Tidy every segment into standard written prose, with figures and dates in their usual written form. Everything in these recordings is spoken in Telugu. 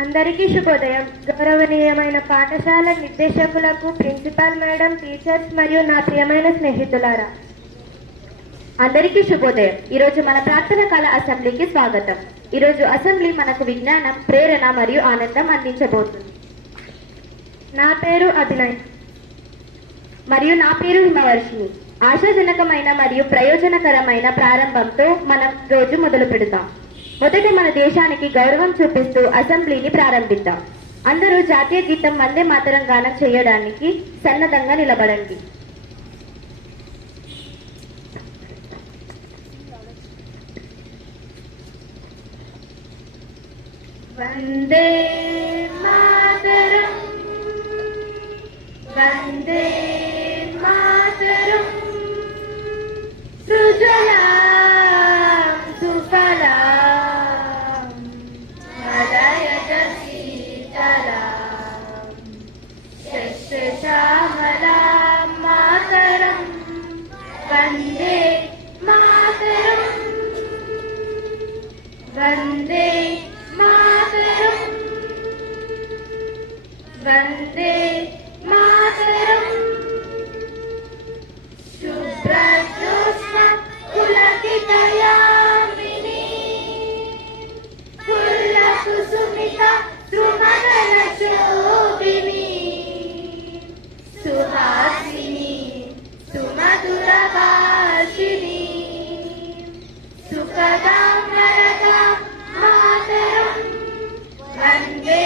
అందరికీ శుభోదయం. గౌరవనీయమైన పాఠశాల నిర్దేశకులకు, ప్రిన్సిపాల్ మేడం, టీచర్స్ మరియు నా ప్రియమైన స్నేహితులారా, అందరికీ శుభోదయం. ఈరోజు మన ప్రార్థన కాల అసెంబ్లీకి స్వాగతం. ఈరోజు అసెంబ్లీ మనకు విజ్ఞానం, ప్రేరణ మరియు ఆనందం అందించబోతుంది. నా పేరు అభినయ్ మరియు నా పేరు హిమవర్షిని. ఆశాజనకమైన మరియు ప్రయోజనకరమైన ప్రారంభంతో మనం రోజు మొదలు పెడతాం. మొదట మన దేశానికి గౌరవం చూపిస్తూ అసెంబ్లీని ప్రారంభిద్దాం. అందరూ జాతీయ గీతం వందే మాతరం గానం చేయడానికి సన్నద్ధంగా నిలబడండి. వందే మాతరం, వందే మాతరం, సుజలాం సుఫలాం మలయజ శీతలాం శస్యశ్యామలాం మాతరం, వందే మాతరం, వందే మాతరం, వందే మాతరం. శుభ్రజ్యోత్స్న పులకితయామినీ పుల్లకుసుమిత ద్రుమదన శోభినీ సుహాసిని సుమధుర భాషిణీ సుఖదాం వరదాం మాతరం, వందే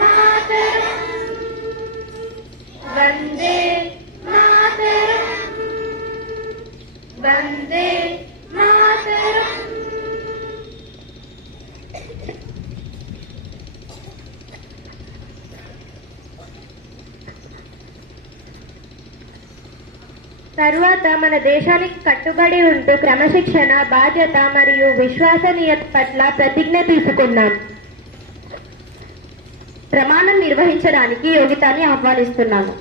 మాతరం, వందే మాతరం, వందే మాతరం. తరువాత మన దేశానికి కట్టుబడి ఉంటూ క్రమశిక్షణ, బాధ్యత మరియు విశ్వసనీయత పట్ల ప్రతిజ్ఞ తీసుకున్నాం. ప్రమాణం నిర్వహించడానికి యోగితాన్ని ఆహ్వానిస్తున్నాను.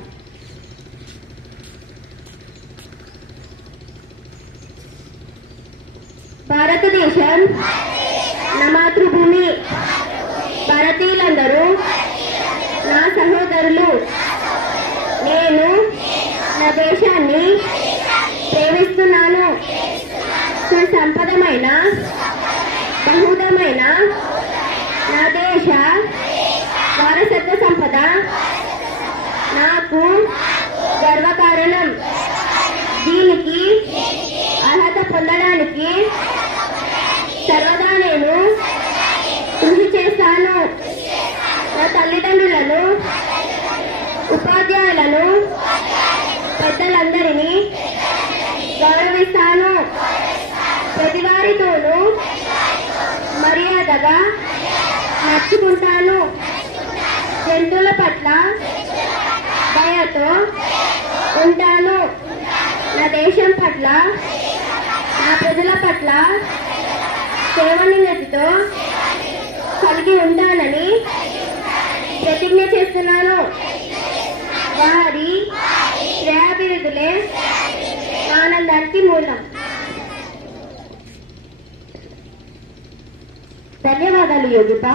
భారతదేశం నా మాతృభూమి. భారతీయులందరూ నా సహోదరులు. నేను నా దేశాన్ని ప్రేమిస్తున్నాను. సుసంపదమైన బహుదమైన నా దేశ వారసత్వ సంపద నాకు గర్వకారణం. దీనికి అర్హత పొందడానికి సర్వదా నేను కృషి చేస్తాను. నా తల్లిదండ్రులను, ఉపాధ్యాయులను, పెద్దలందరినీ గౌరవిస్తాను. ప్రతివారితోనూ మర్యాదగా నడుచుకుంటాను. జంతువుల పట్ల దయతో ఉంటాను. నా దేశం పట్ల, నా ప్రజల పట్ల సేవనియతితో కలిగి ఉంటానని ప్రతిజ్ఞ చేస్తున్నాను. వారి శ్రేయాభివృద్ధులే ఆనందానికి మూలం. ధన్యవాదాలు యోగిత.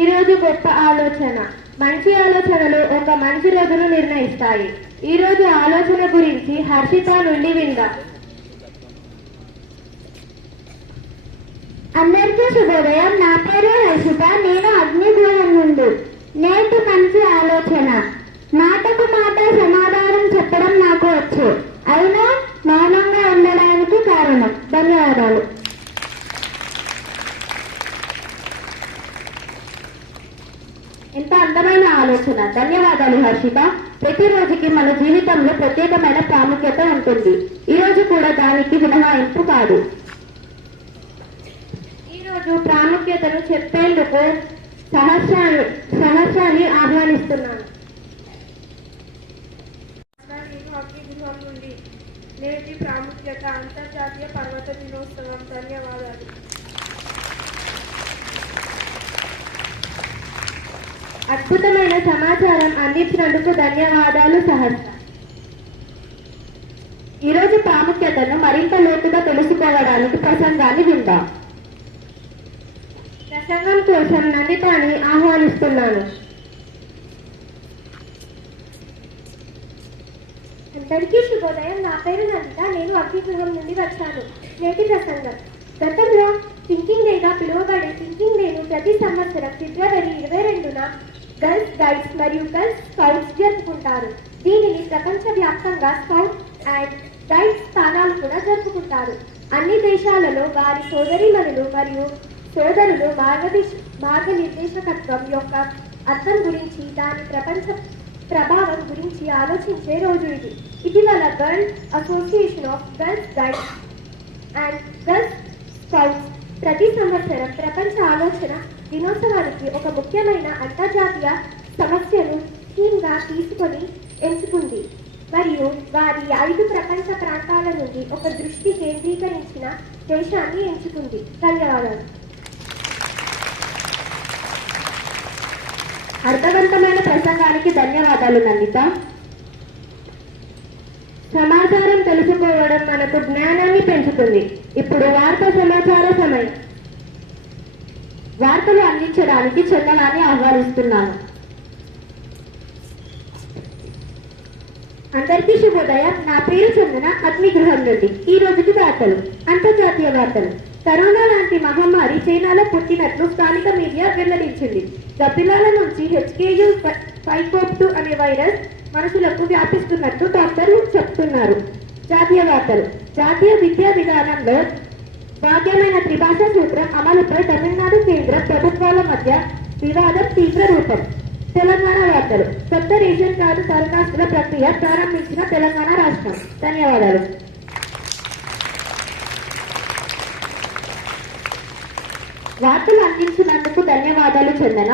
ఈరోజు గొప్ప ఆలోచన. మంచి ఆలోచనలు ఒక మంచి రోజును నిర్ణయిస్తాయి. ఈ రోజు ఆలోచన గురించి హర్షిత నుండి విందాం. అందరికీ శుభోదయం. నా పేరు హర్షిత. నేను అగ్నిగోళం నుండి. నేటి మంచి ఆలోచన. మాటకు మాట సమాధానం చెప్పడం నాకు వచ్చు, అయినా మౌనంగా ఉండడానికి కారణం. ధన్యవాదాలు. ఎంత అందమైన ఆలోచన. ధన్యవాదాలు హర్షిత. ప్రతిరోజుకి మన జీవితంలో ప్రత్యేకమైన ప్రాముఖ్యత ఉంటుంది. ఈ రోజు కూడా దానికి మినహాయింపు కాదు. ఈరోజు ప్రాముఖ్యతను చెప్పేందుకు సహస్రాన్ని ఆహ్వానిస్తున్నాను. నేను అగ్నిగృహం నుండి. నేటి ప్రాముఖ్యత అంతర్జాతీయ పర్వత దినోత్సవం. ధన్యవాదాలు. అద్భుతమైన సమాచారం అందించినందుకు ధన్యవాదాలు సహస్ర. ఈరోజు ప్రాముఖ్యతను మరింత లోతుగా తెలుసుకోవడానికి ప్రసంగాన్ని విందాం. ప్రసంగం కోసం నందితాని ఆహ్వానిస్తున్నాను. అందరికీ శుభోదయం. నా పేరు నందిత. నేను అగ్నిగృహం నుండి వచ్చాను. నేటి ప్రసంగం. గతంలో థింకింగ్ డేగా పిలువబడే థింకింగ్ డేను ప్రతి సంవత్సరం ఫిబ్రవరి 22న గర్ల్స్ గైడ్స్ మరియు గర్ల్స్ స్కౌట్స్ జరుపుకుంటారు. దీనిని ప్రపంచవ్యాప్తంగా స్కౌట్ అండ్ గైడ్స్ స్థానాలు కూడా జరుపుకుంటారు. అన్ని దేశాలలో వారి సోదరీమణులు మరియు సోదరులు మార్గనిర్దేశకత్వం యొక్క అర్థం గురించి, దాని ప్రపంచ ప్రభావం గురించి ఆలోచించే రోజు ఇది. ఇటీవల world association of girls guides and girls scouts ప్రతి సంవత్సరం ప్రపంచ ఆలోచన దినోత్సవానికి ఒక ముఖ్యమైన అంతర్జాతీయ సమస్యను థీమ్గా తీసుకొని ఎంచుకుంది మరియు వారి 5 ప్రపంచ ప్రాంతాల నుండి ఒక దృష్టి కేంద్రీకరించిన దేశాన్ని ఎంచుకుంది. ధన్యవాదాలు. అర్థవంతమైన ప్రసంగానికి ధన్యవాదాలు నందిత. సమాచారం తెలుసుకోవడం మనకు జ్ఞానాన్ని పెంచుతుంది. ఇప్పుడు వార్తా సమాచార సమయం. వార్తలు అందించడానికి చందనాన్ని ఆహ్వానిస్తున్నాను. అందరికీ శుభోదయం. నా పేరు చందన, అగ్నిగృహం నుండి. ఈ రోజుకి వార్తలు. అంతర్జాతీయ వార్తలు. కరోనా లాంటి మహమ్మారి చైనాలో పుట్టినట్లు స్థానిక మీడియా వెల్లడించింది. గబ్బిలాల నుంచి HKU5.2 అనే వైరస్ మనుషులకు వ్యాపిస్తున్నట్టు డాక్టర్లు చెప్తున్నారు. జాతీయ వార్తలు. జాతీయ విద్యా విధానంలో భాగ్యమైన త్రిభాషా సూత్రం అమలుపై తమిళనాడు కేంద్ర ప్రభుత్వాల మధ్య వివాదం తీవ్ర రూపం. తెలంగాణ వార్తలు. కొత్త రేషన్ కార్డు దరఖాస్తుల ప్రక్రియ ప్రారంభించిన తెలంగాణ రాష్ట్రం. ధన్యవాదాలు. వార్తలు అందించినందుకు ధన్యవాదాలు చందన.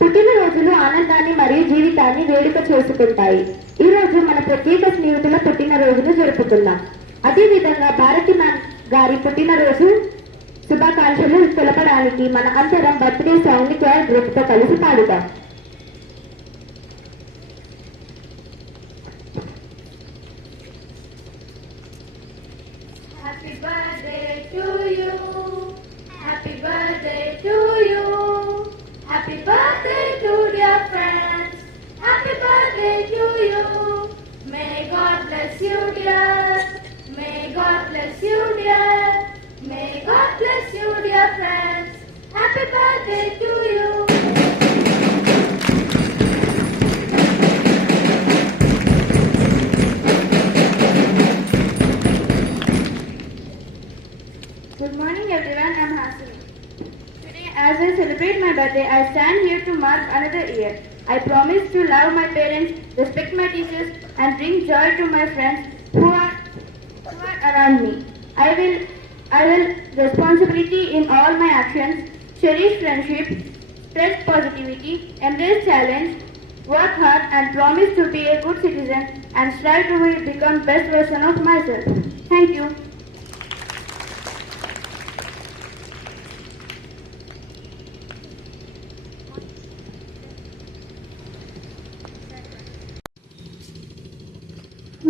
పుట్టినరోజులు ఆనందాన్ని మరియు జీవితాన్ని వేడుక చేసుకుంటాయి. ఈ రోజు మన ప్రత్యేక స్నేహితుల పుట్టినరోజును జరుపుకుందాం. అదేవిధంగా భారతి మ్యామ్ గారి పుట్టినరోజు శుభాకాంక్షలు తెలపడానికి మన అందరం బర్త్డే సాంగ్ ని క్వైర్ గ్రూప్ తో కలిసి పాడుతాం. Happy birthday to you. Happy birthday to you. Happy birthday to dear friends. Happy birthday to you. May God bless you, dear. May God bless you, dear. May God bless you, dear friends. Happy birthday to you. Good morning everyone, I'm Hasini. Today as I celebrate my birthday, I stand here to mark another year. I promise to love my parents, respect my teachers and bring joy to my friends who are around me. I will responsibility in all my actions, cherish friendship, spread positivity, embrace challenge, work hard and promise to be a good citizen and strive to become best version of myself. Thank you.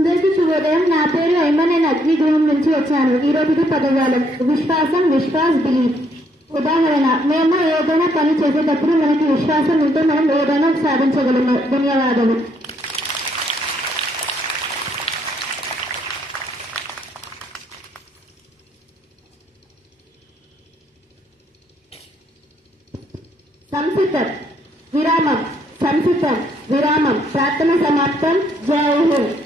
అందరికీ శుభోదయం. నా పేరు ఐమా. నేను అగ్నిగృహం నుంచి వచ్చాను. ఈ రోజుకి పదజాలం. విశ్వాసం, విశ్వాస్, బిలీఫ్. ఉదాహరణ, మేము ఏదైనా పని చేసేటప్పుడు మనకి విశ్వాసం ఉంటే మనం ఏదైనా సాధించగలము. ధన్యవాదాలు. సంసితం, విరామం. సంసితం, విరామం. ప్రార్థన సమాప్తం. జై హింద్.